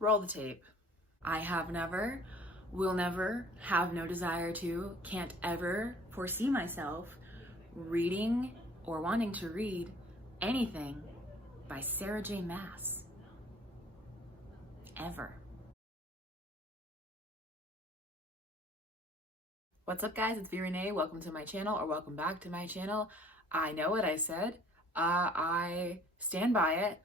Roll the tape. I have never, will never, have no desire to, can't ever foresee myself reading or wanting to read anything by Sarah J. Maas. Ever. What's up, guys? It's V Renee. Welcome to my channel, or welcome back to my channel. I know what I said. I stand by it.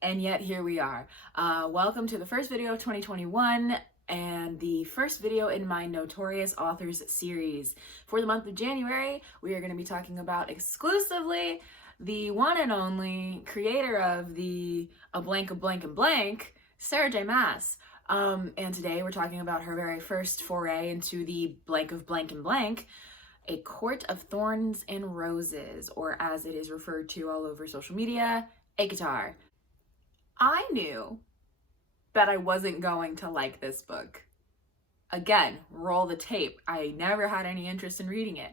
And yet here we are. Welcome to the first video of 2021 and the first video in my Notorious Authors series. For the month of January, we are going to be talking about exclusively the one and only creator of the A Blank of Blank and Blank, Sarah J. Maas. And today we're talking about her very first foray into the Blank of Blank and Blank, A Court of Thorns and Roses, or as it is referred to all over social media, ACOTAR. I knew that I wasn't going to like this book. Again, roll the tape. I never had any interest in reading it.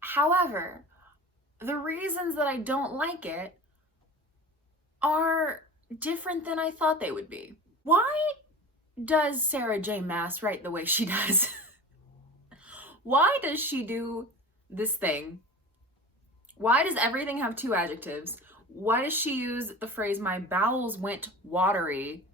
However, the reasons that I don't like it are different than I thought they would be. Why does Sarah J. Maas write the way she does? Why does she do this thing? Why does everything have two adjectives? Why does she use the phrase, "my bowels went watery,"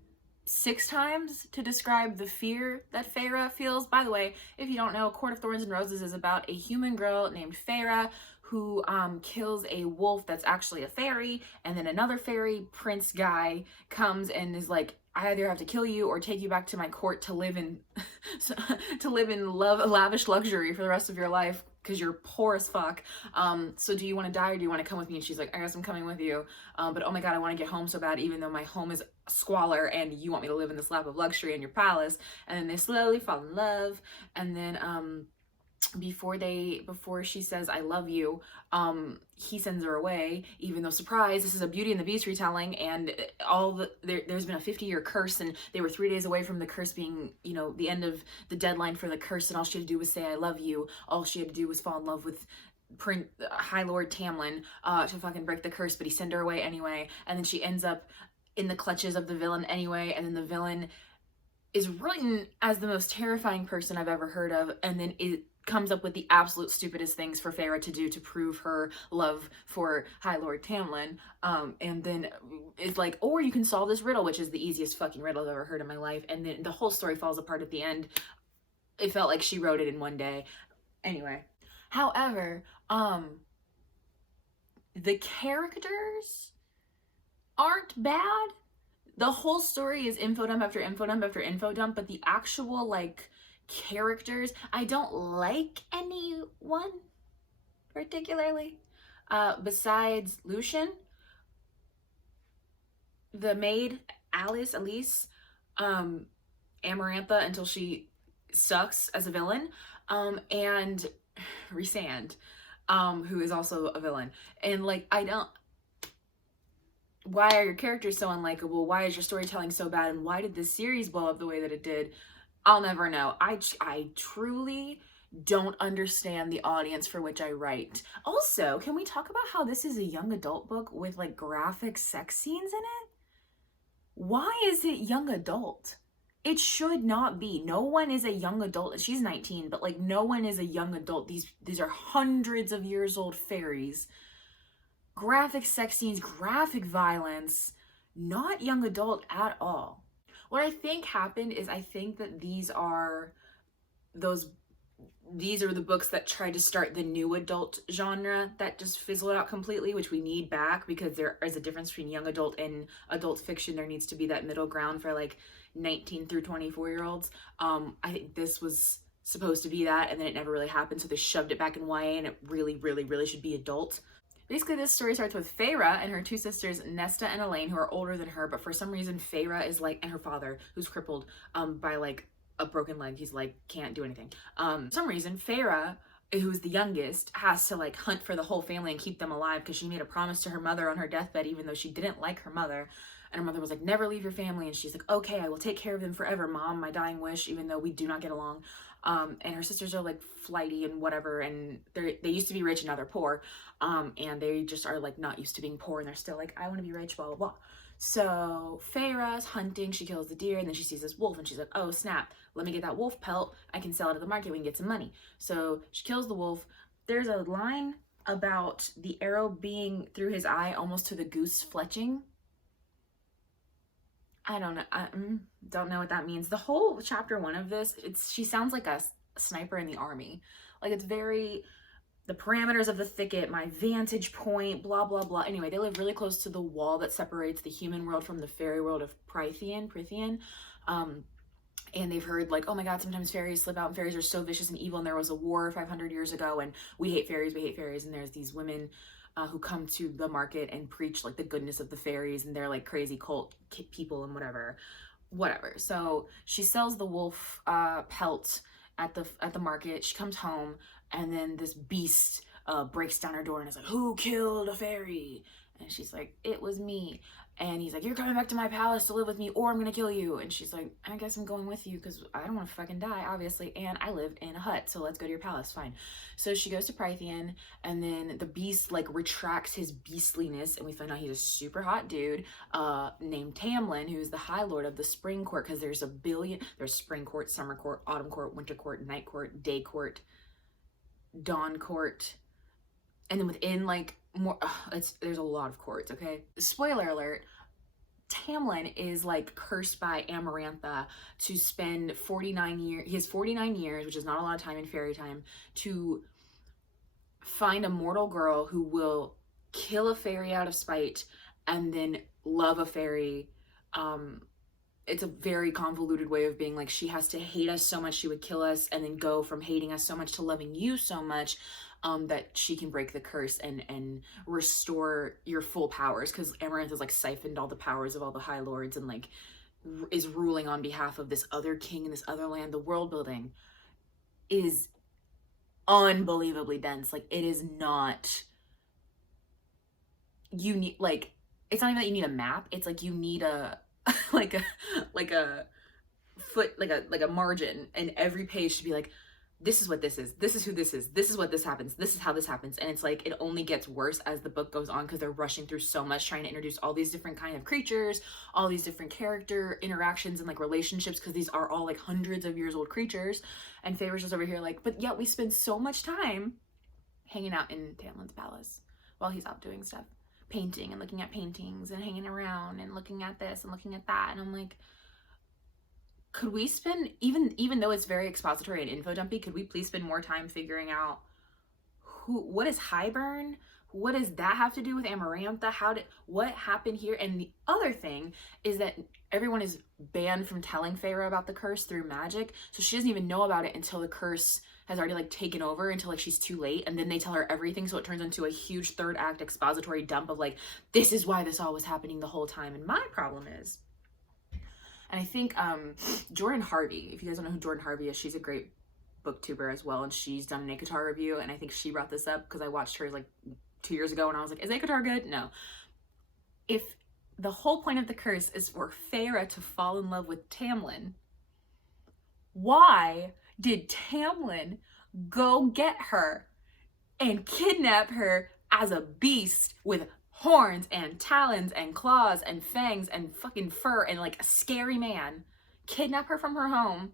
6 times to describe the fear that Feyre feels? By the way, if you don't know, Court of Thorns and Roses is about a human girl named Feyre who kills a wolf that's actually a fairy, and then another fairy prince guy comes and is like, "I either have to kill you or take you back to my court to live in lavish luxury for the rest of your life because you're poor as fuck. So do you want to die or do you want to come with me?" And she's like, "I guess I'm coming with you. But oh my God, I want to get home so bad, even though my home is squalor and you want me to live in this lap of luxury in your palace." And then they slowly fall in love. And then before she says "I love you," he sends her away, even though, surprise, this is a Beauty and the Beast retelling, and there's been a 50-year curse, and they were 3 days away from the curse being, the end of the deadline for the curse, and all she had to do was say "I love you." All she had to do was fall in love with High Lord Tamlin to fucking break the curse, but he sent her away anyway, and then she ends up in the clutches of the villain anyway, and then the villain is written as the most terrifying person I've ever heard of, and then it comes up with the absolute stupidest things for Feyre to do to prove her love for High Lord Tamlin. And then it's like, or you can solve this riddle, which is the easiest fucking riddle I've ever heard in my life. And then the whole story falls apart at the end. It felt like she wrote it in one day. Anyway. However, the characters aren't bad. The whole story is info dump after info dump after info dump, but the actual, characters, I don't like anyone particularly besides Lucian, the maid Elise, Amarantha until she sucks as a villain, and Rhysand, who is also a villain. And why are your characters so unlikable? Why is your storytelling so bad? And why did this series blow up the way that it did? I'll never know. I truly don't understand the audience for which I write. Also, can we talk about how this is a young adult book with graphic sex scenes in it? Why is it young adult? It should not be. No one is a young adult. She's 19, but no one is a young adult. These are hundreds of years old fairies. Graphic sex scenes, graphic violence, not young adult at all. What I think happened is I think that these are the books that tried to start the new adult genre that just fizzled out completely, which we need back because there is a difference between young adult and adult fiction. There needs to be that middle ground for 19 through 24-year-olds. I think this was supposed to be that, and then it never really happened, so they shoved it back in YA, and it really, really, really should be adult. Basically, this story starts with Feyre and her 2 sisters, Nesta and Elaine, who are older than her, but for some reason, Feyre is and her father, who's crippled by a broken leg. He's can't do anything. For some reason, Feyre, who's the youngest, has to hunt for the whole family and keep them alive because she made a promise to her mother on her deathbed, even though she didn't like her mother. And her mother was "Never leave your family." And she's "Okay, I will take care of them forever, Mom, my dying wish," even though we do not get along. And her sisters are like flighty and whatever, and they used to be rich and now they're poor, and they just are like not used to being poor, and they're still like, I want to be rich, blah blah blah. So Feyre's hunting, she kills the deer, and then she sees this wolf, and she's like, oh snap, let me get that wolf pelt, I can sell it at the market, we can get some money. So she kills the wolf. There's a line about the arrow being through his eye almost to the goose fletching. I don't know. I don't know what that means. The whole chapter 1 of this, she sounds like a sniper in the army. Like, it's very, the parameters of the thicket, my vantage point, blah, blah, blah. Anyway, they live really close to the wall that separates the human world from the fairy world of Prythian. And they've heard like, oh my god, sometimes fairies slip out, and fairies are so vicious and evil, and there was a war 500 years ago, and we hate fairies, and there's these women who come to the market and preach like the goodness of the fairies, and they're like crazy cult people and whatever. So she sells the wolf pelt at the market. She comes home, and then this beast breaks down her door and is like, who killed a fairy? And she's like, it was me. And he's like, you're coming back to my palace to live with me, or I'm gonna kill you. And she's like, I guess I'm going with you because I don't want to fucking die, obviously, and I live in a hut, so let's go to your palace, fine. So she goes to Prythian, and then the beast like retracts his beastliness, and we find out he's a super hot dude named Tamlin, who's the High Lord of the Spring Court, because there's Spring Court, Summer Court, Autumn Court, Winter Court, Night Court, Day Court, Dawn Court, and then within like more, there's a lot of courts, okay? Spoiler alert, Tamlin is like cursed by Amarantha to spend 49 years, he has 49 years, which is not a lot of time in fairy time, to find a mortal girl who will kill a fairy out of spite and then love a fairy. It's a very convoluted way of being like, she has to hate us so much she would kill us, and then go from hating us so much to loving you so much that she can break the curse and restore your full powers, because Amaranth has like siphoned all the powers of all the High Lords and like is ruling on behalf of this other king in this other land. The world building is unbelievably dense. Like, it is not, you need, like, it's not even that you need a map, it's like you need a like a foot, like a margin, and every page should be like, this is what this is, this is who this is what this happens, this is how this happens. And it's like, it only gets worse as the book goes on, because they're rushing through so much, trying to introduce all these different kind of creatures, all these different character interactions and like relationships, because these are all like hundreds of years old creatures. And Favor's just over here like, but yet we spend so much time hanging out in Tamlin's palace while he's out doing stuff, painting and looking at paintings and hanging around and looking at this and looking at that. And I'm like, could we spend, even though it's very expository and info dumpy, could we please spend more time figuring out what is Highburn? What does that have to do with Amarantha? What happened here? And the other thing is that everyone is banned from telling Feyre about the curse through magic, so she doesn't even know about it until the curse has already like taken over, until like she's too late, and then they tell her everything, so it turns into a huge third act expository dump of like, this is why this all was happening the whole time. And my problem is, and I think Jordan Harvey, if you guys don't know who Jordan Harvey is, she's a great booktuber as well, and she's done an ACOTAR review, and I think she brought this up because I watched hers like 2 years ago, and I was like, is ACOTAR good? No. If the whole point of the curse is for Feyre to fall in love with Tamlin, why did Tamlin go get her and kidnap her as a beast with horns and talons and claws and fangs and fucking fur and like a scary man, kidnap her from her home,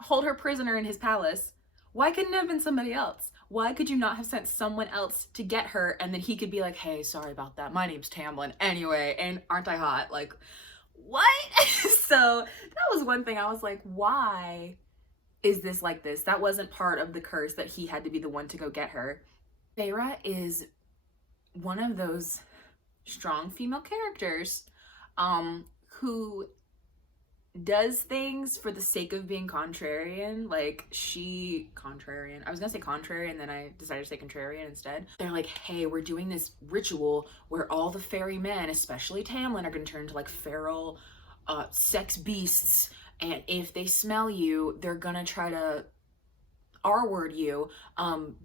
hold her prisoner in his palace? Why couldn't it have been somebody else? Why could you not have sent someone else to get her, and then he could be like, hey, sorry about that, my name's Tamlin anyway, and aren't I hot? Like, what? So that was one thing I was like, why is this like this? That wasn't part of the curse, that he had to be the one to go get her. Feyre is one of those strong female characters who does things for the sake of being contrarian. Like, I was gonna say contrary, and then I decided to say contrarian instead. They're like, hey, we're doing this ritual where all the fairy men, especially Tamlin, are gonna turn into like feral sex beasts, and if they smell you, they're gonna try to R-word you.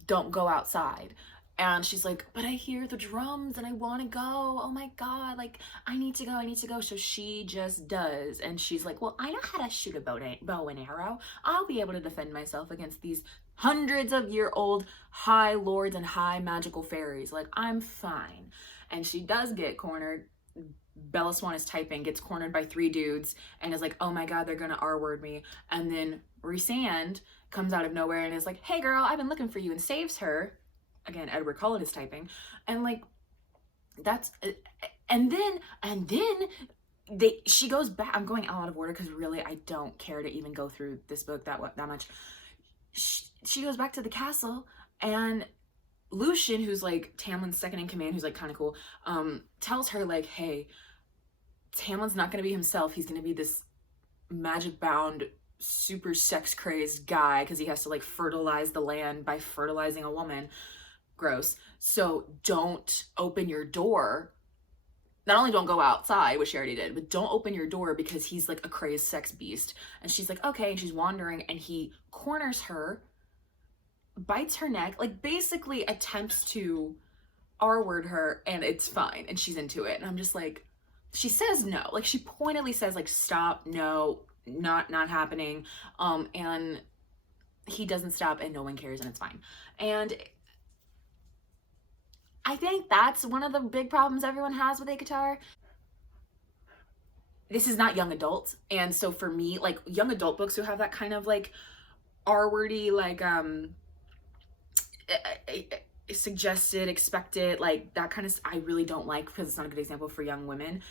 Don't go outside. And she's like, but I hear the drums and I want to go. Oh my God, like, I need to go, I need to go. So she just does. And she's like, well, I know how to shoot a bow and arrow. I'll be able to defend myself against these hundreds of year old high lords and high magical fairies. Like, I'm fine. And she does get cornered. Bella Swan is typing, gets cornered by 3 dudes, and is like, oh my God, they're gonna R-word me. And then Rhysand comes out of nowhere and is like, hey girl, I've been looking for you, and saves her. Again, Edward Cullen is typing. And like, that's, and then she goes back. I'm going out of order because really I don't care to even go through this book that much. She goes back to the castle, and Lucian, who's like Tamlin's second in command, who's like kind of cool, tells her like, hey, Tamlin's not gonna be himself. He's gonna be this magic bound, super sex crazed guy because he has to like fertilize the land by fertilizing a woman. Gross. So don't open your door. Not only don't go outside, which she already did, but don't open your door because he's like a crazed sex beast. And she's like, okay. And she's wandering, and he corners her, bites her neck, like basically attempts to R-word her, and it's fine. And she's into it. And I'm just like, she says no. Like, she pointedly says like, stop, no, not happening. And he doesn't stop, and no one cares, and it's fine. And I think that's one of the big problems everyone has with ACOTAR. This is not young adult, and so for me, like, young adult books who have that kind of like R-wordy, like suggested, expected, like that kind of, I really don't like, because it's not a good example for young women.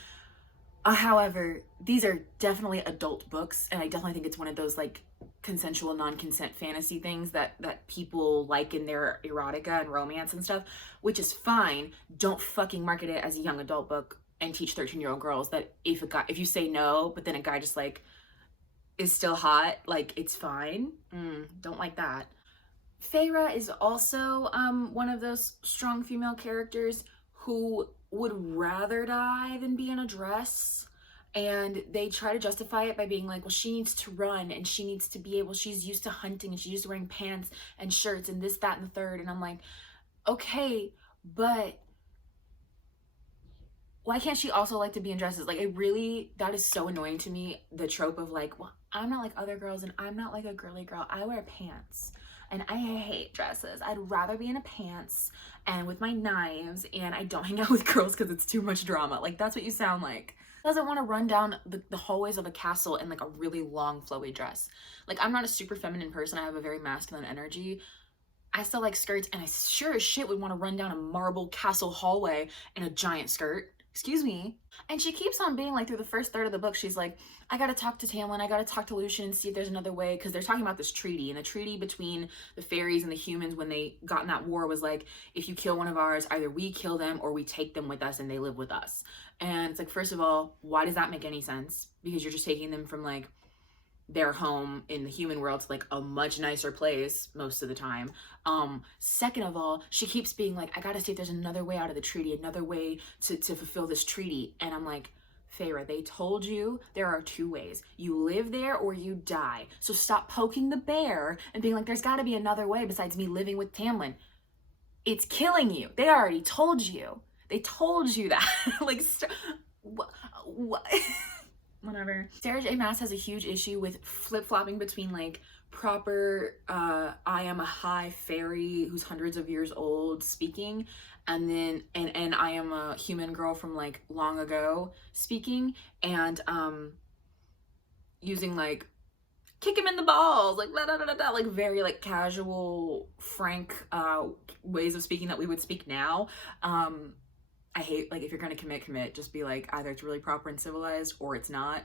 However, these are definitely adult books, and I definitely think it's one of those like consensual non-consent fantasy things that people like in their erotica and romance and stuff, which is fine. Don't fucking market it as a young adult book and teach 13-year-old girls that if you say no, but then a guy just like is still hot, like it's fine. Don't like that. Feyre is also one of those strong female characters who would rather die than be in a dress. And they try to justify it by being like, well, she needs to run, and she needs to be able, she's used to hunting, and she's used to wearing pants and shirts and this, that, and the third. And I'm like, okay, but why can't she also like to be in dresses? Like, it really, that is so annoying to me, the trope of like, well, I'm not like other girls, and I'm not like a girly girl. I wear pants. And I hate dresses. I'd rather be in a pants and with my knives, and I don't hang out with girls because it's too much drama. Like, that's what you sound like. Doesn't want to run down the hallways of a castle in like a really long flowy dress. Like, I'm not a super feminine person. I have a very masculine energy. I still like skirts, and I sure as shit would want to run down a marble castle hallway in a giant skirt. Excuse me. And she keeps on being like, through the first third of the book, she's like, I gotta talk to Tamlin, I gotta talk to Lucian and see if there's another way, because they're talking about this treaty, and the treaty between the fairies and the humans when they got in that war was like, if you kill one of ours, either we kill them or we take them with us and they live with us. And it's like, first of all, why does that make any sense? Because you're just taking them from like their home in the human world to like a much nicer place most of the time. Second of all, she keeps being like, I gotta see if there's another way out of the treaty, another way to fulfill this treaty. And I'm like, Feyre, they told you there are 2 ways. You live there or you die. So stop poking the bear and being like, there's gotta be another way besides me living with Tamlin. It's killing you. They already told you. They told you that. Like, what? Whatever. Sarah J. Maas has a huge issue with flip-flopping between like proper I am a high fairy who's hundreds of years old speaking, and then and I am a human girl from like long ago speaking, and using like kick him in the balls, like da da da da, like very like casual, frank ways of speaking that we would speak now. I hate, like, if you're gonna commit, just be like, either it's really proper and civilized or it's not.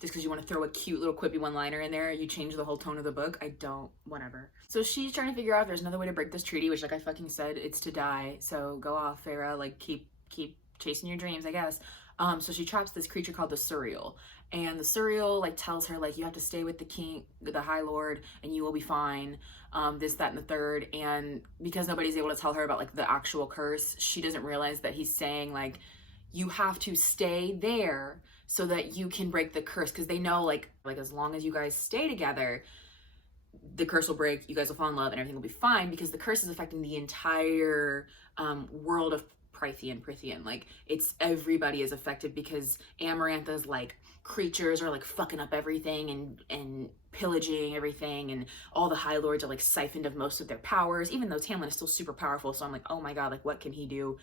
Just because you want to throw a cute little quippy one-liner in there, you change the whole tone of the book. I don't, whatever. So she's trying to figure out if there's another way to break this treaty, which, like I fucking said, it's to die. So go off, Feyre, like, keep chasing your dreams, I guess. So she traps this creature called the Suriel. And the Suriel, like, tells her, like, you have to stay with the king, the High Lord, and you will be fine. This, that, and the third. And because nobody's able to tell her about, like, the actual curse, she doesn't realize that he's saying, like, you have to stay there so that you can break the curse. Because they know, like, as long as you guys stay together, the curse will break, you guys will fall in love, and everything will be fine, because the curse is affecting the entire world of Prythian. Like, it's everybody is affected, because Amarantha's like creatures are like fucking up everything and pillaging everything, and all the High Lords are like siphoned of most of their powers, even though Tamlin is still super powerful. So I'm like, oh my god, like what can he do?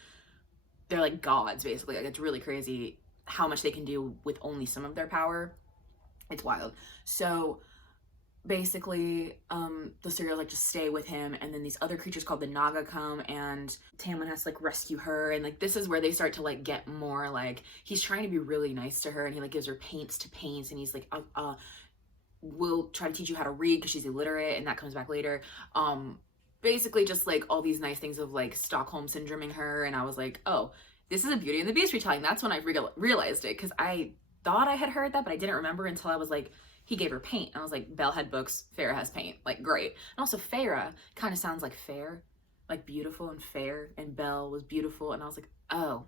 They're like gods basically. Like, it's really crazy how much they can do with only some of their power. It's wild. So basically, the serial like just stay with him, and then these other creatures called the Naga come, and Tamlin has to like rescue her, and like this is where they start to like get more like, he's trying to be really nice to her, and he like gives her paints to paint, and he's like, we'll try to teach you how to read because she's illiterate, and that comes back later. Basically just like all these nice things of like Stockholm syndroming her, and I was like, oh, this is a Beauty and the Beast retelling. That's when I realized it, because I thought I had heard that, but I didn't remember until I was like, he gave her paint. And I was like, Belle had books, Feyre has paint. Like, great. And also Feyre kind of sounds like fair, like beautiful and fair, and Belle was beautiful. And I was like, oh,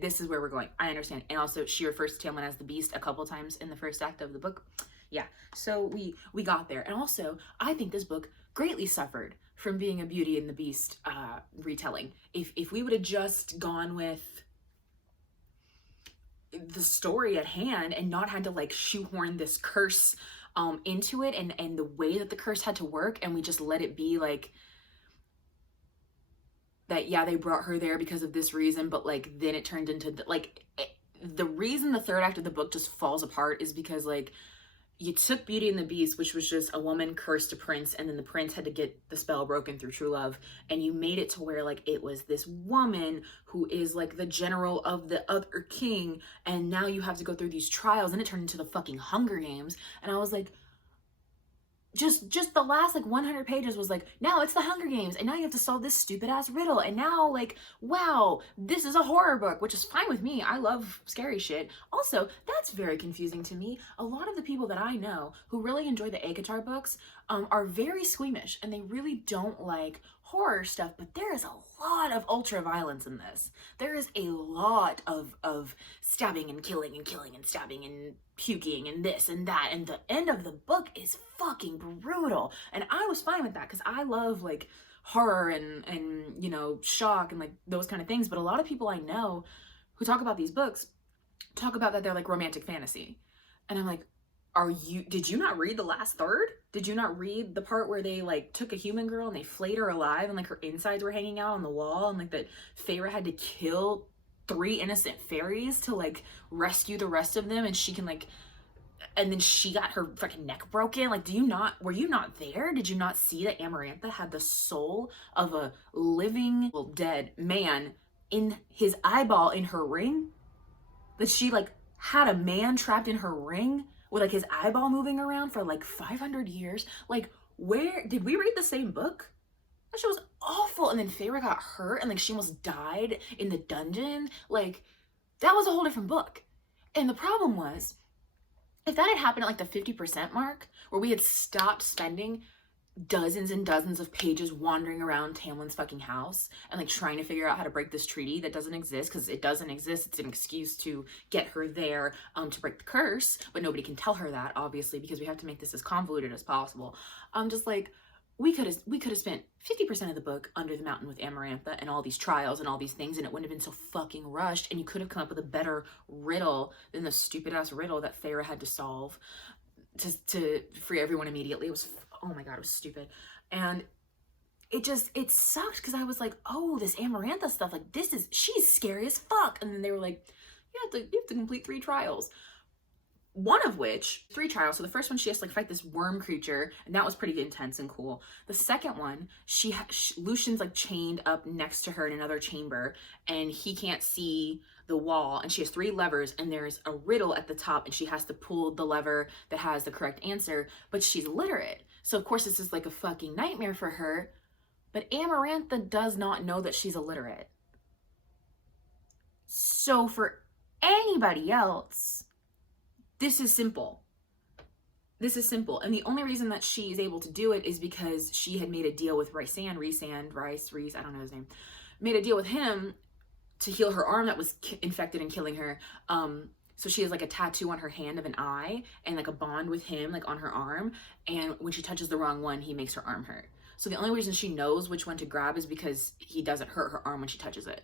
this is where we're going. I understand. And also she refers to Tamlin as the Beast a couple times in the first act of the book. Yeah, so we got there. And also, I think this book greatly suffered from being a Beauty and the Beast retelling. If we would have just gone with the story at hand and not had to like shoehorn this curse into it, and the way that the curse had to work, and we just let it be like that, yeah, they brought her there because of this reason, but like then it turned into the reason the third act of the book just falls apart is because like you took Beauty and the Beast, which was just a woman cursed a prince, and then the prince had to get the spell broken through true love, and you made it to where like it was this woman who is like the general of the other king, and now you have to go through these trials, and it turned into the fucking Hunger Games. And I was like, just the last like 100 pages was like, now it's the Hunger Games, and now you have to solve this stupid ass riddle, and now like, wow, this is a horror book, which is fine with me. I love scary shit. Also, that's very confusing to me. A lot of the people that I know who really enjoy the ACOTAR books are very squeamish, and they really don't like horror stuff, but there is a lot of ultra violence in this. There is a lot of stabbing and killing and stabbing and puking and this and that, and the end of the book is fucking brutal, and I was fine with that because I love like horror and you know, shock and like those kind of things. But a lot of people I know who talk about these books talk about that they're like romantic fantasy, and I'm like, did you not read the last third? Did you not read the part where they like took a human girl and they flayed her alive, and like her insides were hanging out on the wall, and like that Feyre had to kill 3 innocent fairies to like rescue the rest of them, and she can like, and then she got her fucking neck broken? Like, were you not there? Did you not see that Amarantha had the soul of a living, well, dead man in his eyeball in her ring? That she like had a man trapped in her ring with like his eyeball moving around for like 500 years. Like, where did we read the same book? That shit was awful. And then Feyre got hurt and like she almost died in the dungeon. Like, that was a whole different book. And the problem was, if that had happened at like the 50% mark, where we had stopped spending dozens and dozens of pages wandering around Tamlin's fucking house and like trying to figure out how to break this treaty that doesn't exist, because it doesn't exist, it's an excuse to get her there to break the curse, but nobody can tell her that, obviously, because we have to make this as convoluted as possible. Just like, we could have spent 50% of the book under the mountain with Amarantha and all these trials and all these things, and it wouldn't have been so fucking rushed, and you could have come up with a better riddle than the stupid ass riddle that Feyre had to solve to free everyone immediately. It was, oh my god, it was stupid. And it sucked, because I was like, oh, this Amarantha stuff, like, she's scary as fuck. And then they were like, you have to complete 3 trials. One of which, 3 trials. So the first one, she has to like fight this worm creature, and that was pretty intense and cool. The second one, Lucian's like chained up next to her in another chamber, and he can't see the wall, and she has 3 levers, and there's a riddle at the top, and she has to pull the lever that has the correct answer, but she's illiterate. So of course this is like a fucking nightmare for her, but Amarantha does not know that she's illiterate. So for anybody else, this is simple. This is simple. And the only reason that she's able to do it is because she had made a deal with Reese, I don't know his name, made a deal with him to heal her arm that was infected and killing her, So she has like a tattoo on her hand of an eye and like a bond with him like on her arm. And when she touches the wrong one, he makes her arm hurt. So the only reason she knows which one to grab is because he doesn't hurt her arm when she touches it.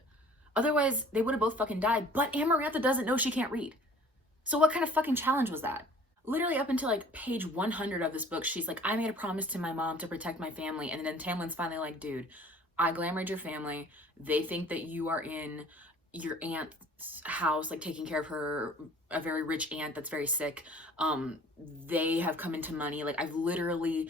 Otherwise, they would have both fucking died. But Amarantha doesn't know she can't read. So what kind of fucking challenge was that? Literally up until like page 100 of this book, she's like, I made a promise to my mom to protect my family. And then Tamlin's finally like, dude, I glamored your family. They think that you are in your aunt's house, like taking care of her, a very rich aunt that's very sick. They have come into money. Like I've literally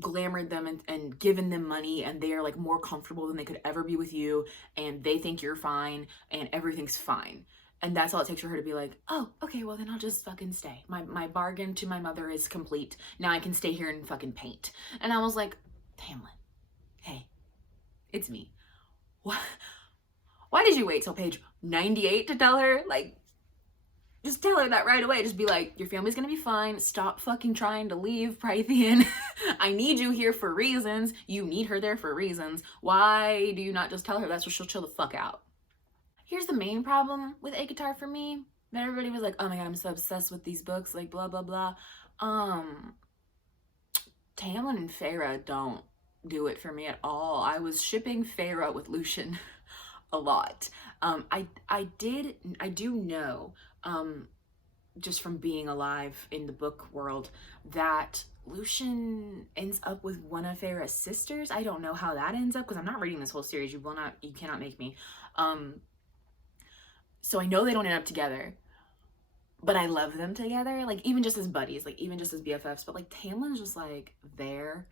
glamored them and given them money, and they are like more comfortable than they could ever be with you, and they think you're fine and everything's fine. And that's all it takes for her to be like, oh, okay, well then I'll just fucking stay. My bargain to my mother is complete. Now I can stay here and fucking paint. And I was like, Tamlin, hey, it's me. What? Why did you wait till page 98 to tell her? Like, just tell her that right away. Just be like, your family's gonna be fine. Stop fucking trying to leave, Prythian. I need you here for reasons. You need her there for reasons. Why do you not just tell her that so she'll chill the fuck out? Here's the main problem with ACOTAR for me. That everybody was like, oh my god, I'm so obsessed with these books, like blah, blah, blah. Tamlin and Feyre don't do it for me at all. I was shipping Feyre with Lucien a lot. I do know, just from being alive in the book world, that Lucien ends up with one of Feyre's sisters. I don't know how that ends up because I'm not reading this whole series. You cannot make me. So I know they don't end up together, but I love them together. Like even just as buddies, like even just as BFFs. But like Tamlin's just like there,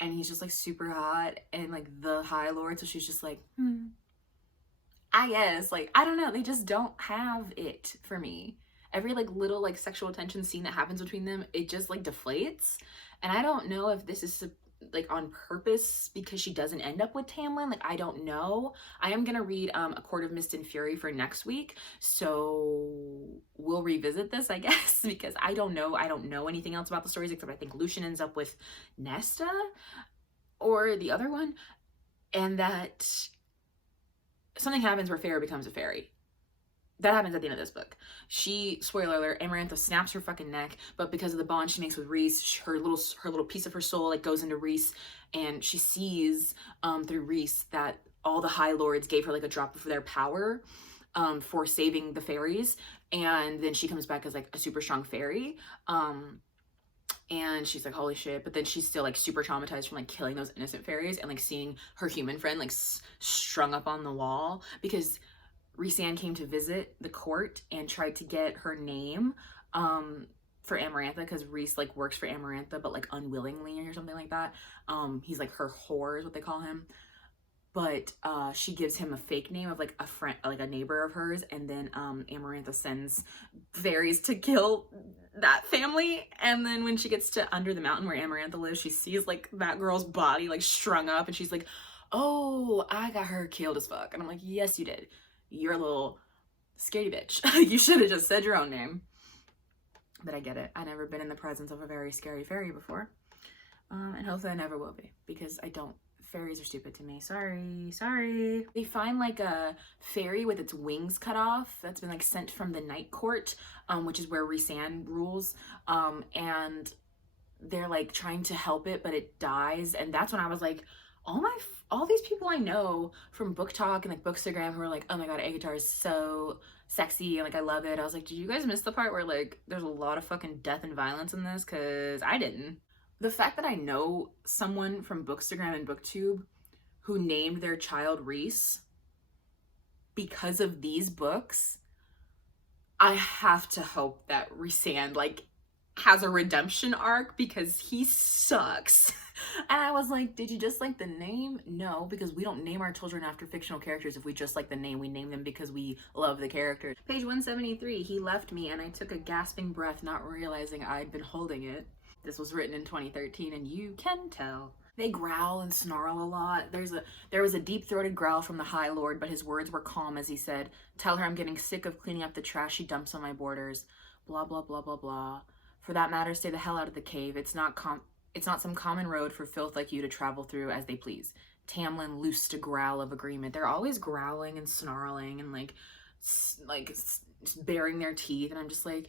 and he's just like super hot and like the High Lord. So she's just like, I guess, like, I don't know. They just don't have it for me. Every like little like sexual tension scene that happens between them, it just like deflates. And I don't know if this is like on purpose because she doesn't end up with Tamlin. Like, I don't know. I am gonna read A Court of Mist and Fury for next week, so we'll revisit this, I guess, because I don't know anything else about the stories except I think Lucien ends up with Nesta or the other one, and that something happens where Feyre becomes a fairy. That happens at the end of this book. She, spoiler alert, Amarantha snaps her fucking neck, but because of the bond she makes with Rhys, her little piece of her soul like goes into Rhys, and she sees through Rhys that all the High Lords gave her like a drop of their power for saving the fairies, and then she comes back as like a super strong fairy. And she's like, holy shit. But then she's still like super traumatized from like killing those innocent fairies and like seeing her human friend like strung up on the wall, because Rhysand came to visit the court and tried to get her name for Amarantha, because Rhys like works for Amarantha but like unwillingly or something like that. He's like her whore is what they call him. But she gives him a fake name of like a friend, like a neighbor of hers, and then Amarantha sends fairies to kill that family. And then when she gets to under the mountain where Amarantha lives, she sees like that girl's body like strung up, and she's like, oh, I got her killed as fuck. And I'm like, yes you did. You're a little scaredy bitch. You should have just said your own name. But I get it. I've never been in the presence of a very scary fairy before. And hopefully I never will be, because I don't. Fairies are stupid to me. Sorry. They find like a fairy with its wings cut off that's been like sent from the Night Court, which is where Rhysand rules. And they're like trying to help it, but it dies. And that's when I was like, all these people I know from Book Talk and like Bookstagram who are like, oh my god, ACOTAR is so sexy and like I love it. I was like, did you guys miss the part where like there's a lot of fucking death and violence in this? Because I didn't. The fact that I know someone from Bookstagram and BookTube who named their child Rhys because of these books, I have to hope that Rhysand like has a redemption arc, because he sucks. And I was like, did you just like the name? No, because we don't name our children after fictional characters if we just like the name. We name them because we love the character. Page 173, he left me and I took a gasping breath, not realizing I'd been holding it. This was written in 2013 and you can tell. They growl and snarl a lot. There was a deep-throated growl from the High Lord, but his words were calm as he said, tell her I'm getting sick of cleaning up the trash she dumps on my borders. Blah, blah, blah, blah, blah. For that matter, stay the hell out of the cave. It's not some common road for filth like you to travel through as they please. Tamlin loosed a growl of agreement. They're always growling and snarling and like baring their teeth, and I'm just like,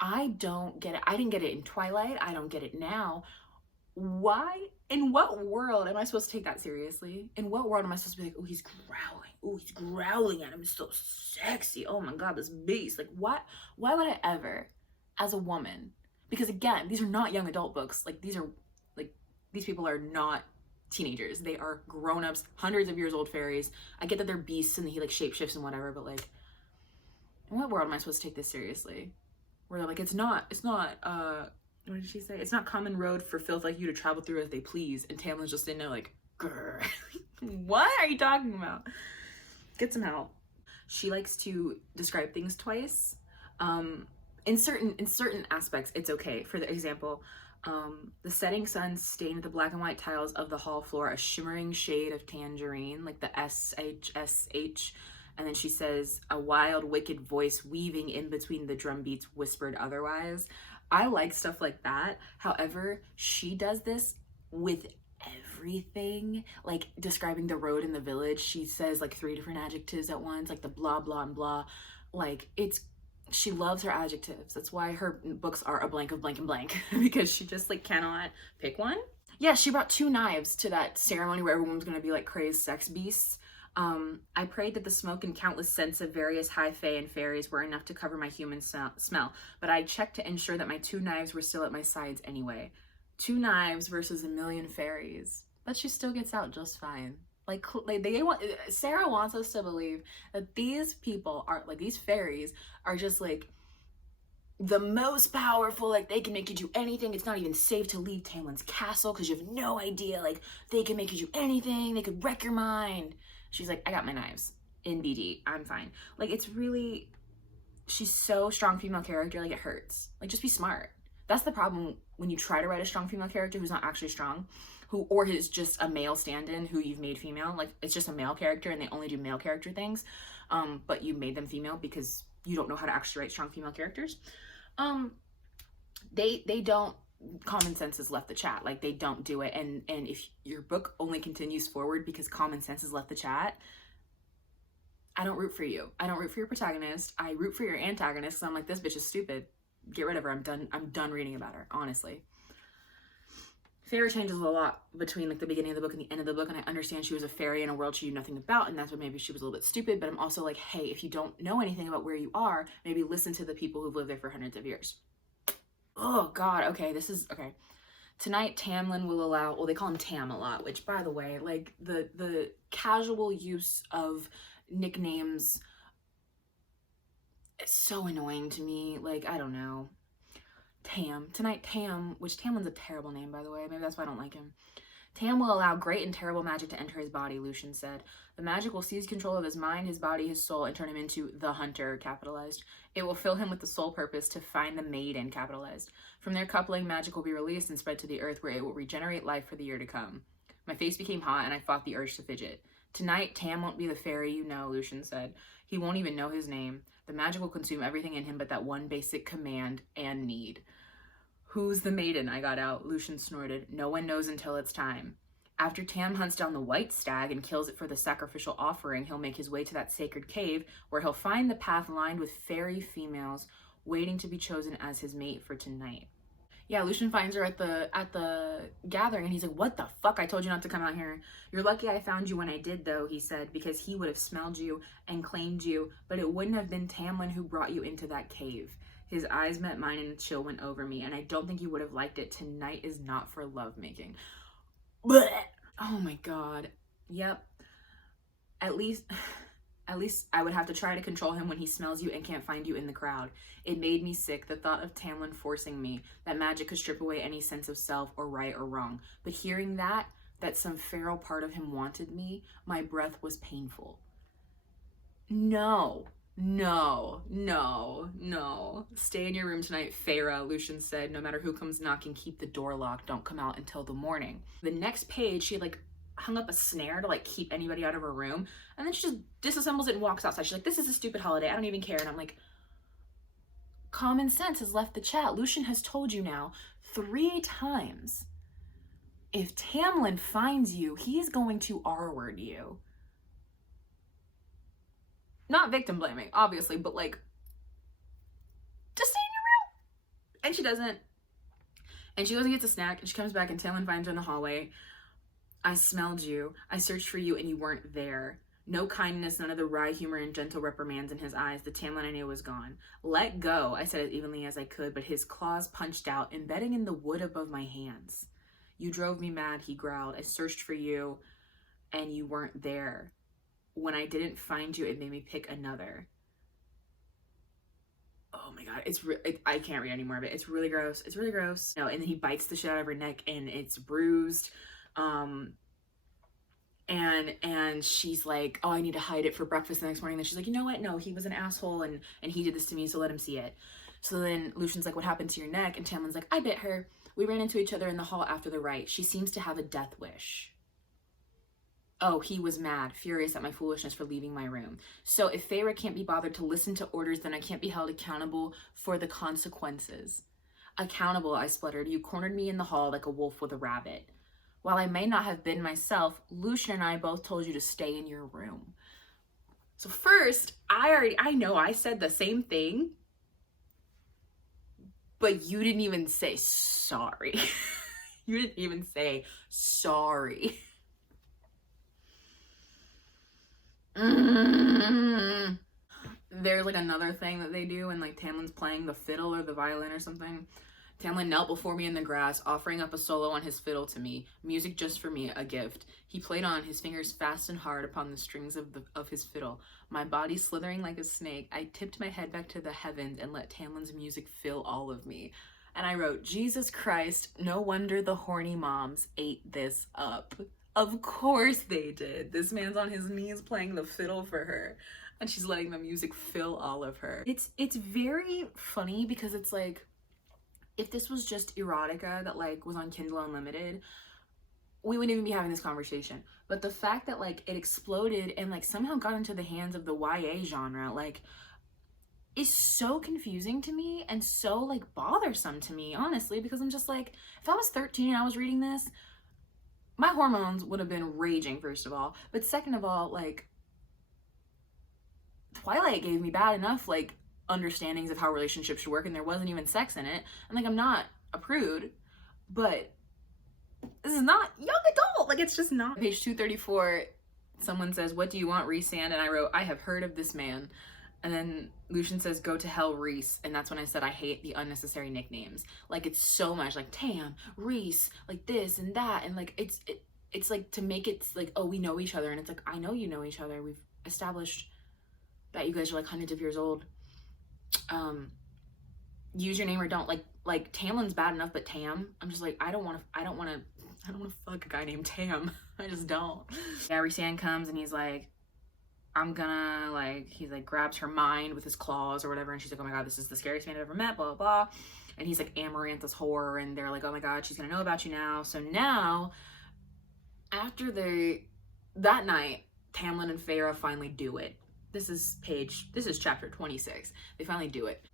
I don't get it. I didn't get it in Twilight. I don't get it now. Why? In what world am I supposed to take that seriously? In what world am I supposed to be like, oh, he's growling. Oh, he's growling at him. It's so sexy. Oh my God, this beast. Like, what? Why would I ever, as a woman? Because again, these are not young adult books. Like, these people are not teenagers. They are grown-ups, hundreds of years old fairies. I get that they're beasts and he like shapeshifts and whatever, but like, in what world am I supposed to take this seriously? Where they're like, it's not, what did she say? It's not common road for filth like you to travel through as they please. And Tamlin's just in there like, grrr. What are you talking about? Get some help. She likes to describe things twice. In certain aspects, it's okay. For the example, the setting sun stained the black and white tiles of the hall floor a shimmering shade of tangerine, like the SHSH. And then she says, a wild, wicked voice weaving in between the drum beats whispered otherwise. I like stuff like that. However, she does this with everything, like describing the road in the village. She says like 3 different adjectives at once, like the blah, blah, and blah. Like, she loves her adjectives. That's why her books are a blank of blank and blank, because she just like cannot pick one. Yeah, she brought 2 knives to that ceremony where everyone was gonna be like crazed sex beasts. I prayed that the smoke and countless scents of various high fae and fairies were enough to cover my human smell, but I checked to ensure that my 2 knives were still at my sides anyway. 2 knives versus a million fairies, but she still gets out just fine. Like Sarah wants us to believe that these people are like, these fairies are just like the most powerful, like they can make you do anything. It's not even safe to leave Tamlin's castle because you have no idea, like they can make you do anything, they could wreck your mind. She's like, I got my knives in BD, I'm fine. Like, it's really, she's so strong female character, like it hurts. Like, just be smart. That's the problem when you try to write a strong female character who's not actually strong, or is just a male stand-in who you've made female. Like, it's just a male character and they only do male character things, but you made them female because you don't know how to actually write strong female characters. They don't, common sense has left the chat. Like, they don't do it. And if your book only continues forward because common sense has left the chat, I don't root for you. I don't root for your protagonist. I root for your antagonist because I'm like, this bitch is stupid. Get rid of her. I'm done reading about her, honestly. Fairy changes a lot between like the beginning of the book and the end of the book, and I understand she was a fairy in a world she knew nothing about, and that's what maybe she was a little bit stupid, but I'm also like, hey, if you don't know anything about where you are, maybe listen to the people who've lived there for hundreds of years. Oh God, okay, this is, okay. Tonight, Tamlin will allow, well, they call him Tam a lot, which, by the way, like, the casual use of nicknames is so annoying to me. Like, I don't know. Tam. Tonight, Tam, which Tamlin's a terrible name, by the way. Maybe that's why I don't like him. Tam will allow great and terrible magic to enter his body, Lucian said. The magic will seize control of his mind, his body, his soul, and turn him into the hunter, capitalized. It will fill him with the sole purpose to find the maiden, capitalized. From their coupling, magic will be released and spread to the earth, where it will regenerate life for the year to come. My face became hot, and I fought the urge to fidget. Tonight, Tam won't be the fairy you know, Lucian said. He won't even know his name. The magic will consume everything in him but that one basic command and need. Who's the maiden? I got out. Lucian snorted. No one knows until it's time. After Tam hunts down the white stag and kills it for the sacrificial offering, he'll make his way to that sacred cave where he'll find the path lined with fairy females waiting to be chosen as his mate for tonight. Yeah, Lucian finds her at the gathering and he's like, what the fuck? I told you not to come out here. You're lucky I found you when I did, though, he said, because he would have smelled you and claimed you, but it wouldn't have been Tamlin who brought you into that cave. His eyes met mine and a chill went over me, and I don't think you would have liked it. Tonight is not for lovemaking. Blech. Oh my God. Yep. At least I would have to try to control him when he smells you and can't find you in the crowd. It made me sick, the thought of Tamlin forcing me. That magic could strip away any sense of self or right or wrong. But hearing that some feral part of him wanted me, my breath was painful. No. Stay in your room tonight, Feyre, Lucian said. No matter who comes knocking, keep the door locked. Don't come out until the morning. The next page, she had like hung up a snare to like keep anybody out of her room. And then she just disassembles it and walks outside. She's like, this is a stupid holiday. I don't even care. And I'm like, common sense has left the chat. Lucian has told you now 3 times. If Tamlin finds you, he's going to R-word you. Not victim blaming, obviously, but like, And she doesn't. And she goes and gets a snack, and she comes back, and Tamlin finds her in the hallway. I smelled you. I searched for you, and you weren't there. No kindness, none of the wry humor and gentle reprimands in his eyes. The Tamlin I knew was gone. Let go, I said as evenly as I could, but his claws punched out, embedding in the wood above my hands. You drove me mad, he growled. I searched for you, and you weren't there. When I didn't find you, it made me pick another. Oh my god, I can't read any more of it. It's really gross. It's really gross. No, and then he bites the shit out of her neck, and it's bruised. And she's like, oh, I need to hide it for breakfast the next morning. Then she's like, you know what? No, he was an asshole, and he did this to me, so let him see it. So then Lucian's like, what happened to your neck? And Tamlin's like, I bit her. We ran into each other in the hall after the rite. She seems to have a death wish. Oh, he was mad, furious at my foolishness for leaving my room. So if Feyre can't be bothered to listen to orders, then I can't be held accountable for the consequences. Accountable, I spluttered. You cornered me in the hall like a wolf with a rabbit. While I may not have been myself, Lucian and I both told you to stay in your room. So first, I know I said the same thing, but you didn't even say sorry. You didn't even say sorry. There's like another thing that they do, and like Tamlin's playing the fiddle or the violin or something. Tamlin knelt before me in the grass, offering up a solo on his fiddle to me, music just for me, a gift. He played on, his fingers fast and hard upon the strings of his fiddle. My body slithering like a snake, I tipped my head back to the heavens and let Tamlin's music fill all of me. And I wrote, Jesus Christ, no wonder the horny moms ate this up. Of course they did. This man's on his knees playing the fiddle for her, and she's letting the music fill all of her. It's very funny because it's like, if this was just erotica that like was on Kindle Unlimited, we wouldn't even be having this conversation. But the fact that like it exploded and like somehow got into the hands of the YA genre, like, is so confusing to me and so like bothersome to me, honestly, because I'm just like, if I was 13 and I was reading this, my hormones would have been raging, first of all. But second of all, like, Twilight gave me bad enough like understandings of how relationships should work, and there wasn't even sex in it. And like, I'm not a prude, but this is not young adult. Like, it's just not. Page 234, someone says, what do you want, Rhysand? And I wrote, I have heard of this man. And then Lucian says, go to hell, Rhys. And that's when I said I hate the unnecessary nicknames. Like, it's so much like Tam, Rhys, like this and that, and like it's like to make it like, oh, we know each other. And it's like, I know you know each other. We've established that you guys are like hundreds of years old. Use your name or don't. Like Tamlin's bad enough, but Tam, I'm just like, I don't want to fuck a guy named Tam. I just don't. Yeah, Rhysand comes and he's like, I'm gonna, like, he's like, grabs her mind with his claws or whatever, and she's like, oh my god, this is the scariest man I've ever met, blah blah blah. And he's like, Amarantha's whore, and they're like, oh my god, she's gonna know about you now. So now, after that night, Tamlin and Feyre finally do it. This is chapter 26. They finally do it.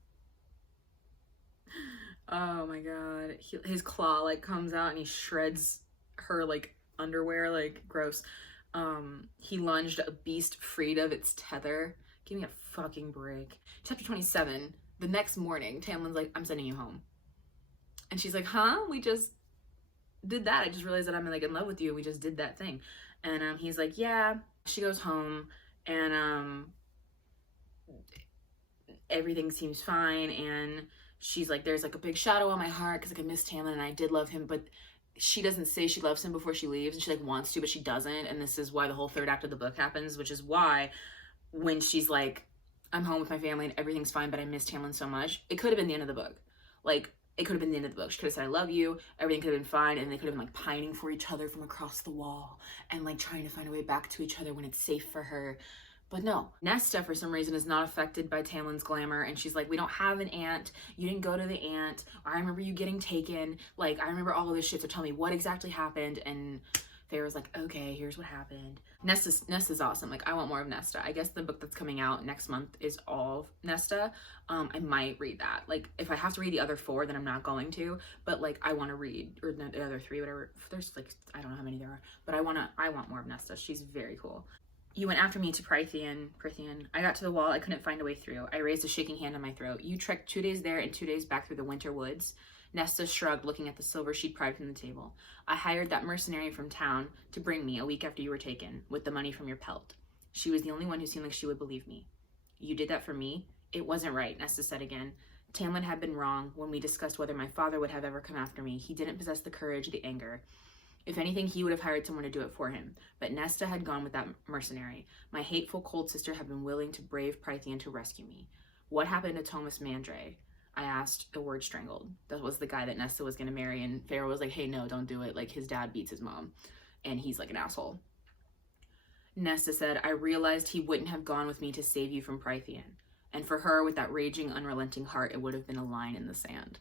Oh my god. His claw like comes out and he shreds her like underwear, like gross. He lunged a beast freed of its tether. Give me a fucking break. Chapter 27. The next morning, Tamlin's like, I'm sending you home. And she's like, huh? We just did that. I just realized that I'm like in love with you. We just did that thing. And he's like, yeah. She goes home, and everything seems fine, and she's like, there's like a big shadow on my heart because like I miss Tamlin and I did love him, but she doesn't say she loves him before she leaves, and she like wants to, but she doesn't. And this is why the whole third act of the book happens, which is why when she's like, I'm home with my family and everything's fine, but I miss Tamlin so much, it could have been the end of the book. Like, it could have been the end of the book. She could have said, I love you, everything could have been fine, and they could have been like pining for each other from across the wall and like trying to find a way back to each other when it's safe for her. But no, Nesta for some reason is not affected by Tamlin's glamour, and she's like, we don't have an aunt, you didn't go to the aunt, I remember you getting taken, like I remember all of this shit, so tell me what exactly happened. And Feyre's like, okay, here's what happened. Nesta's awesome. Like, I want more of Nesta. I guess the book that's coming out next month is all Nesta. I might read that. Like, if I have to read the other 4, then I'm not going to. But like, I want to read, or the other 3, whatever. There's like, I don't know how many there are. But I want more of Nesta. She's very cool. You went after me to Prythian. I got to the wall. I couldn't find a way through. I raised a shaking hand on my throat. You trekked 2 days there and 2 days back through the winter woods. Nesta shrugged, looking at the silver she'd pried from the table. I hired that mercenary from town to bring me a week after you were taken, with the money from your pelt. She was the only one who seemed like she would believe me. You did that for me? It wasn't right, Nesta said again. Tamlin had been wrong when we discussed whether my father would have ever come after me. He didn't possess the courage, the anger. If anything, he would have hired someone to do it for him. But Nesta had gone with that mercenary. My hateful, cold sister had been willing to brave Prythian to rescue me. What happened to Thomas Mandray? I asked, the word strangled. That was the guy that Nesta was going to marry, and Feyre was like, hey, no, don't do it. Like, his dad beats his mom, and he's like an asshole. Nesta said, I realized he wouldn't have gone with me to save you from Prythian. And for her, with that raging, unrelenting heart, it would have been a line in the sand.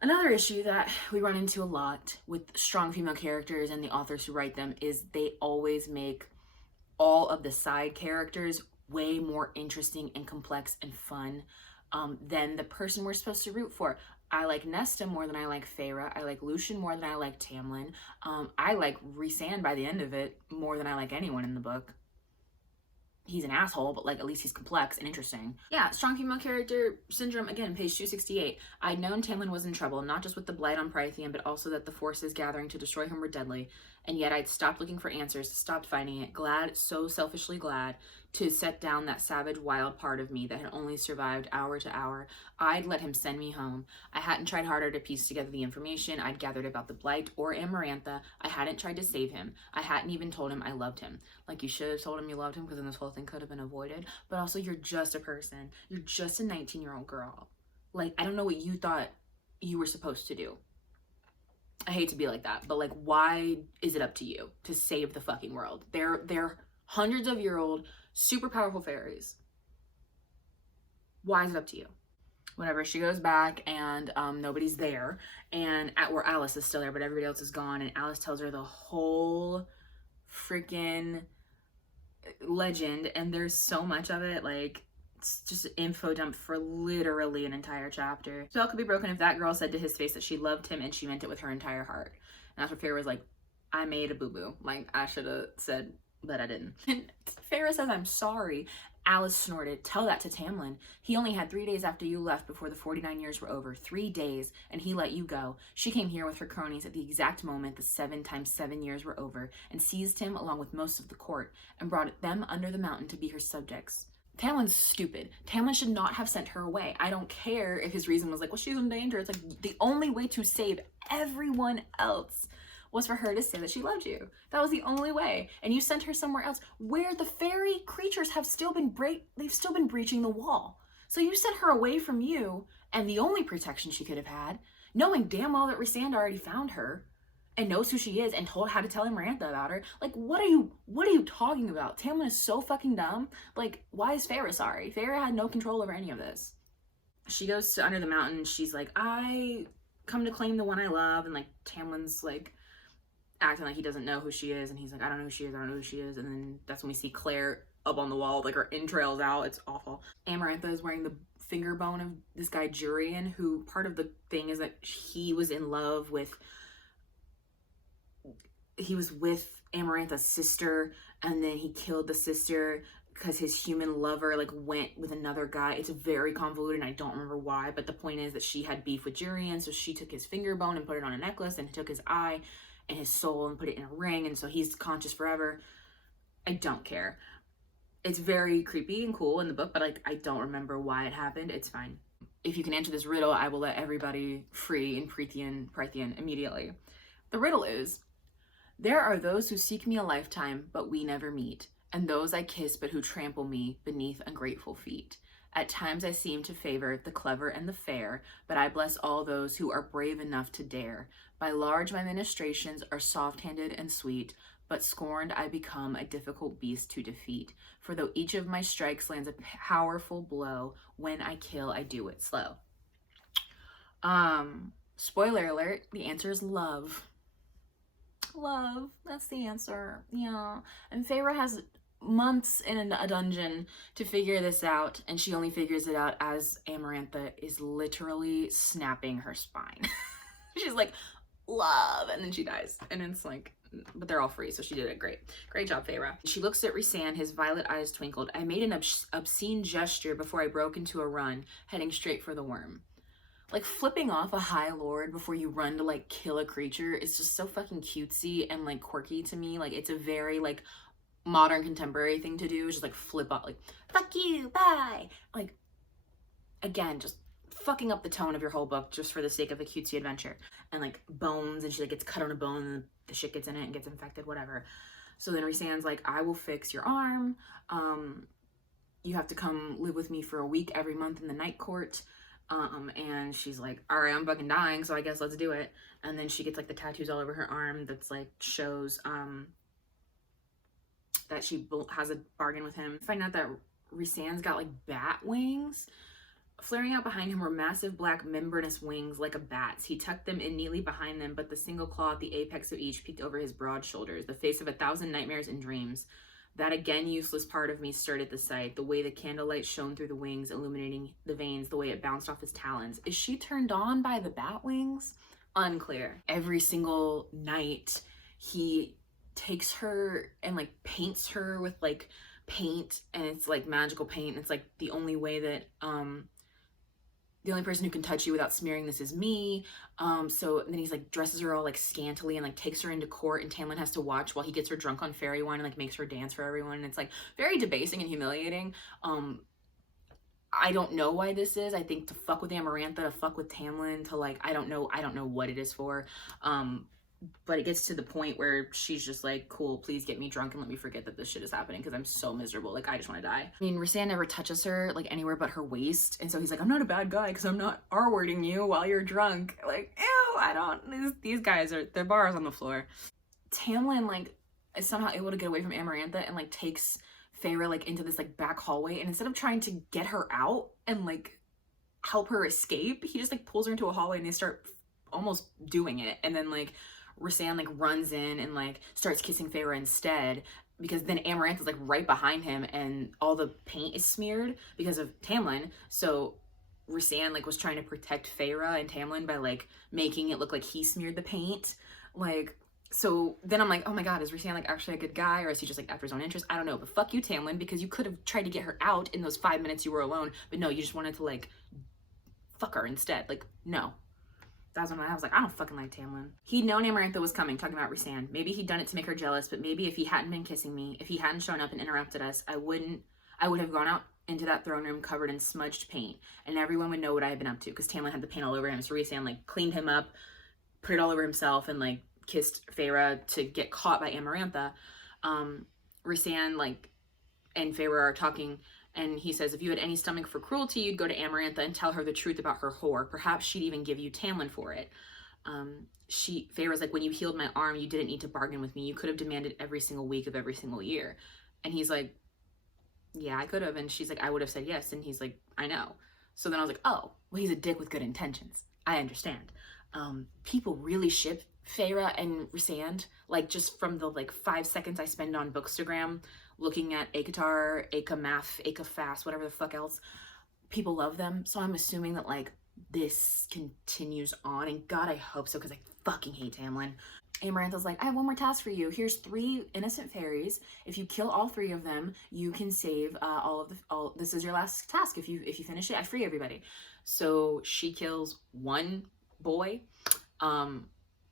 Another issue that we run into a lot with strong female characters and the authors who write them is they always make all of the side characters way more interesting and complex and fun than the person we're supposed to root for. I like Nesta more than I like Feyre. I like Lucien more than I like Tamlin. I like Rhysand by the end of it more than I like anyone in the book. He's an asshole, but like at least he's complex and interesting. Yeah, strong female character syndrome, again, page 268. I'd known Tamlin was in trouble, not just with the blight on Prythian, but also that the forces gathering to destroy him were deadly. And yet I'd stopped looking for answers, stopped finding it, glad, so selfishly glad, to set down that savage, wild part of me that had only survived hour to hour. I'd let him send me home. I hadn't tried harder to piece together the information I'd gathered about the blight or Amarantha. I hadn't tried to save him. I hadn't even told him I loved him. Like, you should have told him you loved him, because then this whole thing could have been avoided. But also, you're just a person. You're just a 19-year-old girl. Like, I don't know what you thought you were supposed to do. I hate to be like that, but like, why is it up to you to save the fucking world? They're hundreds of year old, super powerful fairies. Why is it up to you? Whatever, she goes back and nobody's there, and where Alice is still there, but everybody else is gone, and Alice tells her the whole freaking legend, and there's so much of it, like, it's just an info dump for literally an entire chapter. Spell could be broken if that girl said to his face that she loved him and she meant it with her entire heart. And that's what Feyre was like, I made a boo-boo. Like, I should have said, but I didn't. And Feyre says, I'm sorry. Alice snorted, tell that to Tamlin. He only had 3 days after you left before the 49 years were over. 3 days, and he let you go. She came here with her cronies at the exact moment the 7 times 7 years were over, and seized him along with most of the court, and brought them under the mountain to be her subjects. Tamlin's stupid. Tamlin should not have sent her away. I don't care if his reason was like, well, she's in danger. It's like, the only way to save everyone else was for her to say that she loved you. That was the only way. And you sent her somewhere else where the fairy creatures have still been they've still been breaching the wall. So you sent her away from you and the only protection she could have had, knowing damn well that Rhysand already found her and knows who she is and told how to tell Amarantha about her. Like, what are you talking about? Tamlin is so fucking dumb. Like, why is Feyre sorry? Feyre had no control over any of this. She goes to under the mountain. She's like, I come to claim the one I love. And like, Tamlin's like acting like he doesn't know who she is. And he's like, I don't know who she is. I don't know who she is. And then that's when we see Claire up on the wall, like her entrails out. It's awful. Amarantha is wearing the finger bone of this guy, Jurian, who part of the thing is that he was in love with Amarantha's sister, and then he killed the sister because his human lover like went with another guy. It's very convoluted and I don't remember why, but the point is that she had beef with Jurian, so she took his finger bone and put it on a necklace, and took his eye and his soul and put it in a ring, and so he's conscious forever. I don't care. It's very creepy and cool in the book, but like, I don't remember why it happened. It's fine. If you can answer this riddle, I will let everybody free in Prythian immediately. The riddle is, there are those who seek me a lifetime, but we never meet, and those I kiss but who trample me beneath ungrateful feet. At times I seem to favor the clever and the fair, but I bless all those who are brave enough to dare. By large my ministrations are soft-handed and sweet, but scorned I become a difficult beast to defeat. For though each of my strikes lands a powerful blow, when I kill I do it slow. Spoiler alert, the answer is love. Love, that's the answer. Yeah. And Feyre has months in a dungeon to figure this out, and she only figures it out as Amarantha is literally snapping her spine. She's like, love, and then she dies. And it's like, but they're all free, so she did it great. Great job, Feyre. She looks at Rhysand, his violet eyes twinkled. I made an obscene gesture before I broke into a run, heading straight for the worm. Like, flipping off a High Lord before you run to, like, kill a creature is just so fucking cutesy and, like, quirky to me. Like, it's a very, like, modern contemporary thing to do. Just, like, flip up, like, fuck you, bye! Like, again, just fucking up the tone of your whole book just for the sake of a cutesy adventure. And, like, bones, and she, like, gets cut on a bone, and the shit gets in it and gets infected, whatever. So then Rhysand's like, I will fix your arm. You have to come live with me for a week every month in the Night Court. And she's like, all right, I'm fucking dying, so I guess let's do it. And then she gets, like, the tattoos all over her arm that's, like, shows, that she has a bargain with him. Find out that Rhysand's got, like, bat wings. Flaring out behind him were massive black membranous wings like a bat's. He tucked them in neatly behind them, but the single claw at the apex of each peeked over his broad shoulders, the face of 1,000 nightmares and dreams. That again useless part of me stirred at the sight, the way the candlelight shone through the wings, illuminating the veins, the way it bounced off his talons. Is she turned on by the bat wings? Unclear. Every single night, he takes her and, like, paints her with, like, paint, and it's, like, magical paint. It's, like, the only way that, the only person who can touch you without smearing this is me. So then he's, like, dresses her all, like, scantily and, like, takes her into court, and Tamlin has to watch while he gets her drunk on fairy wine and, like, makes her dance for everyone. And it's, like, very debasing and humiliating. I don't know why this is. I think to fuck with Amarantha, to fuck with Tamlin, to, like, I don't know what it is for. But it gets to the point where she's just like, cool, please get me drunk and let me forget that this shit is happening because I'm so miserable. Like, I just want to die. I mean, Rhysand never touches her, like, anywhere but her waist. And so he's like, I'm not a bad guy because I'm not R-wording you while you're drunk. Like, ew, I don't, these guys are, their bars on the floor. Tamlin, like, is somehow able to get away from Amarantha and, like, takes Feyre, like, into this, like, back hallway. And instead of trying to get her out and, like, help her escape, he just, like, pulls her into a hallway and they start almost doing it. And then, like, Rhysand, like, runs in and, like, starts kissing Feyre instead, because then Amarantha's, like, right behind him and all the paint is smeared because of Tamlin. So Rhysand, like, was trying to protect Feyre and Tamlin by, like, making it look like he smeared the paint. Like, so then I'm like, oh my god, is Rhysand, like, actually a good guy, or is he just, like, after his own interest? I don't know, but fuck you, Tamlin, because you could have tried to get her out in those 5 minutes you were alone, but no, you just wanted to, like, fuck her instead. Like, no. That was when I was like, I don't fucking like Tamlin. He'd known Amarantha was coming, talking about Rhysand. Maybe he'd done it to make her jealous, but maybe if he hadn't been kissing me, if he hadn't shown up and interrupted us, I would have gone out into that throne room covered in smudged paint, and everyone would know what I had been up to, because Tamlin had the paint all over him. So Rhysand, like, cleaned him up, put it all over himself, and, like, kissed Feyre to get caught by Amarantha. Rhysand, like, and Feyre are talking, and he says, if you had any stomach for cruelty, you'd go to Amarantha and tell her the truth about her whore. Perhaps she'd even give you Tamlin for it. Feyre's like, when you healed my arm, you didn't need to bargain with me. You could have demanded every single week of every single year. And he's like, yeah, I could have. And she's like, I would have said yes. And he's like, I know. So then I was like, oh, well, he's a dick with good intentions. I understand. People really ship Feyre and Rhysand, like, just from the, like, 5 seconds I spend on Bookstagram looking at ACOTAR, ACOMAF, ACOFAS, whatever the fuck else. People love them, so I'm assuming that, like, this continues on, and God, I hope so, because I fucking hate Tamlin. Amarantha's like, I have one more task for you. Here's 3 innocent fairies. If you kill all 3 of them, you can save this is your last task. If you finish it, I free everybody. So she kills 1 boy.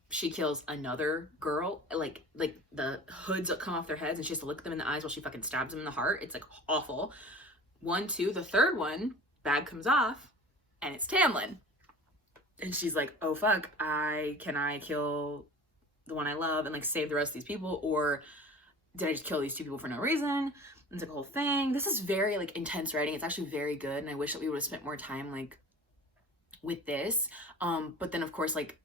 She kills another girl, like the hoods come off their heads and she has to look them in the eyes while she fucking stabs them in the heart. It's, like, awful. 1, 2, the third one, bag comes off, and it's Tamlin. And she's like, oh fuck, can I kill the one I love and, like, save the rest of these people, or did I just kill these 2 people for no reason? It's like a whole thing. This is very, like, intense writing. It's actually very good, and I wish that we would have spent more time, like, with this. But then, of course, like,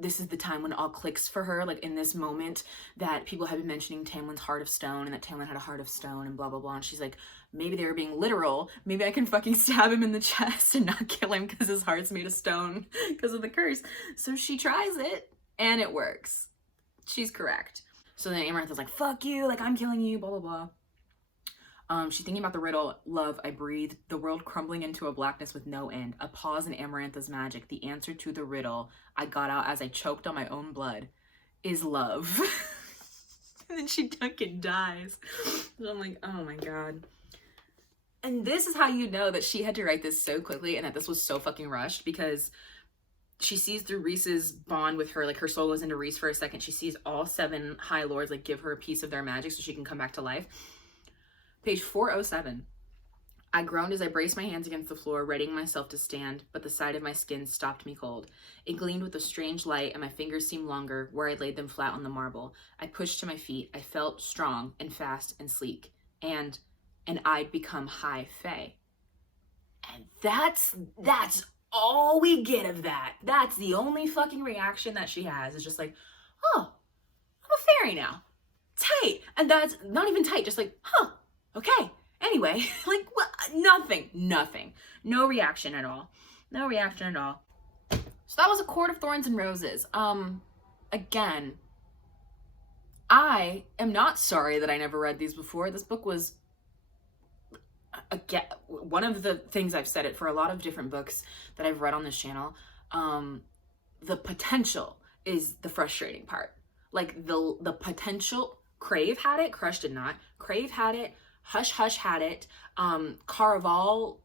this is the time when it all clicks for her, like, in this moment that people have been mentioning Tamlin's heart of stone and that Tamlin had a heart of stone and blah, blah, blah. And she's like, maybe they were being literal. Maybe I can fucking stab him in the chest and not kill him because his heart's made of stone because of the curse. So she tries it and it works. She's correct. So then Amarantha's like, fuck you, like, I'm killing you, blah, blah, blah. She's thinking about the riddle. Love, I breathed, the world crumbling into a blackness with no end. A pause in Amarantha's magic, the answer to the riddle. I got out as I choked on my own blood. is love. And then she fucking dies. So I'm like, oh my God. And this is how you know that she had to write this so quickly and that this was so fucking rushed, because she sees through Rhys's bond with her, like her soul goes into Rhys for a second. She sees all 7 High Lords like give her a piece of their magic so she can come back to life. Page 407. I groaned as I braced my hands against the floor, readying myself to stand, but the side of my skin stopped me cold. It gleamed with a strange light, and my fingers seemed longer where I laid them flat on the marble. I pushed to my feet. I felt strong and fast and sleek, and I'd become high fae. And that's all we get of that. That's the only fucking reaction that she has, is just like, oh, I'm a fairy now. Tight. And that's not even tight, just like, huh, okay. Anyway, like, what? Nothing. No reaction at all. No reaction at all. So that was A Court of Thorns and Roses. Again, I am not sorry that I never read these before. This book was, again, one of the things I've said it for a lot of different books that I've read on this channel. The potential is the frustrating part. Like the potential, Crave had it, Crush did not. Crave had it, Hush Hush had it, Caraval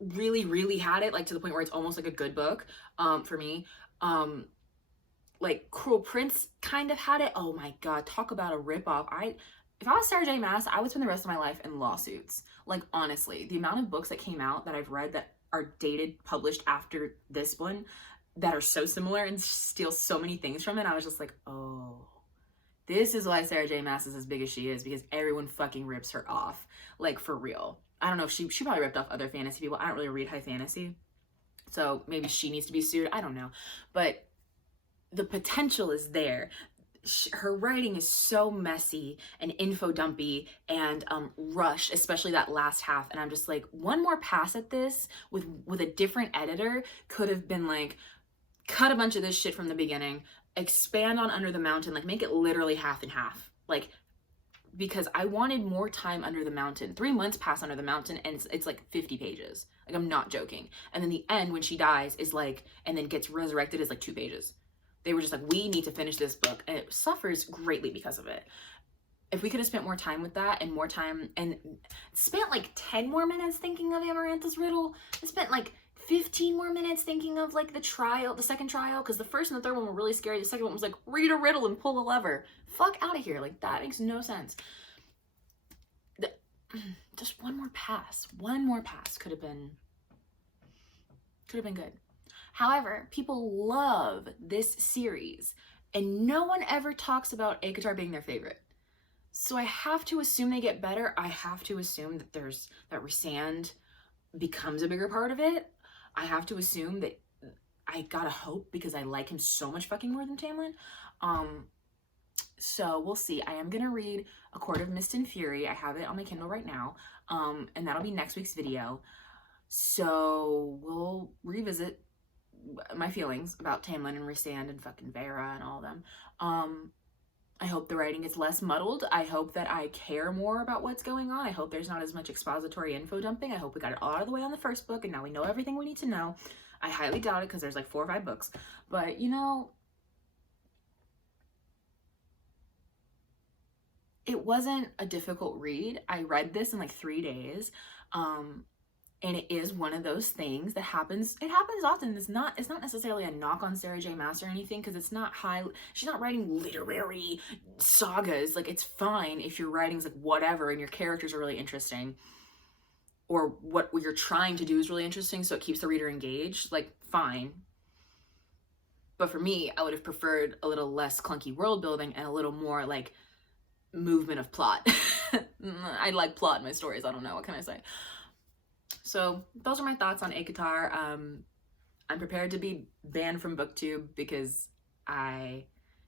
really had it, like to the point where it's almost like a good book for me. Like Cruel Prince kind of had it. Oh my God, talk about a ripoff. If I was Sarah J Maas, I would spend the rest of my life in lawsuits. Like, honestly, the amount of books that came out that I've read that are dated, published after this one, that are so similar and steal so many things from it, I was just like, oh, this is why Sarah J Maas is as big as she is, because everyone fucking rips her off. Like, for real. I don't know if she probably ripped off other fantasy people. I don't really read high fantasy, so maybe she needs to be sued. I don't know. But the potential is there. Her writing is so messy and info dumpy and rushed, especially that last half. And I'm just like, one more pass at this with a different editor could have been like, cut a bunch of this shit from the beginning, expand on Under the Mountain, like make it literally half and half. Like, because I wanted more time Under the Mountain. 3 months pass Under the Mountain and it's like 50 pages. Like, I'm not joking. And then the end when she dies is like, and then gets resurrected is like 2 pages. They were just like, we need to finish this book, and it suffers greatly because of it. If we could have spent more time with that and more time, and spent like 10 more minutes thinking of Amarantha's riddle, I spent like 15 more minutes thinking of like the second trial, because the first and the third one were really scary. The second one was like, read a riddle and pull a lever. Fuck out of here. Like, that makes no sense. Just one more pass could have been good. However, people love this series, and no one ever talks about ACOTAR being their favorite. So I have to assume they get better. I have to assume that that Rhysand becomes a bigger part of it. I have to assume that, I gotta hope, because I like him so much fucking more than Tamlin. So we'll see. I am gonna read A Court of Mist and Fury. I have it on my Kindle right now. And that'll be next week's video. So we'll revisit my feelings about Tamlin and Rhysand and fucking Vera and all of them. I hope the writing is less muddled. I hope that I care more about what's going on. I hope there's not as much expository info dumping. I hope we got it all out of the way on the first book and now we know everything we need to know. I highly doubt it, because there's like 4 or 5 books. But, you know, it wasn't a difficult read. I read this in like 3 days. And it is one of those things that happens. It happens often. It's not necessarily a knock on Sarah J Maas or anything, because it's not she's not writing literary sagas. Like, it's fine if your writing's like whatever and your characters are really interesting, or what you're trying to do is really interesting, so it keeps the reader engaged. Like, fine. But for me, I would have preferred a little less clunky world building and a little more like movement of plot. I like plot in my stories. I don't know, what can I say? So those are my thoughts on ACOTAR. I'm prepared to be banned from BookTube, because I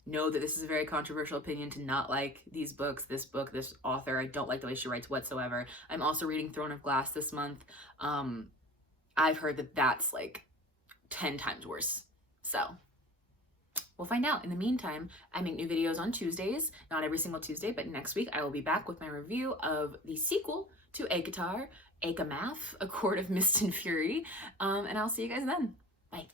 know that this is a very controversial opinion to not like these books, this book, this author. I don't like the way she writes whatsoever. I'm also reading Throne of Glass this month. I've heard that that's like 10 times worse. So we'll find out. In the meantime, I make new videos on Tuesdays, not every single Tuesday, but next week I will be back with my review of the sequel to ACOTAR, A Court of Mist and Fury, and I'll see you guys then. Bye.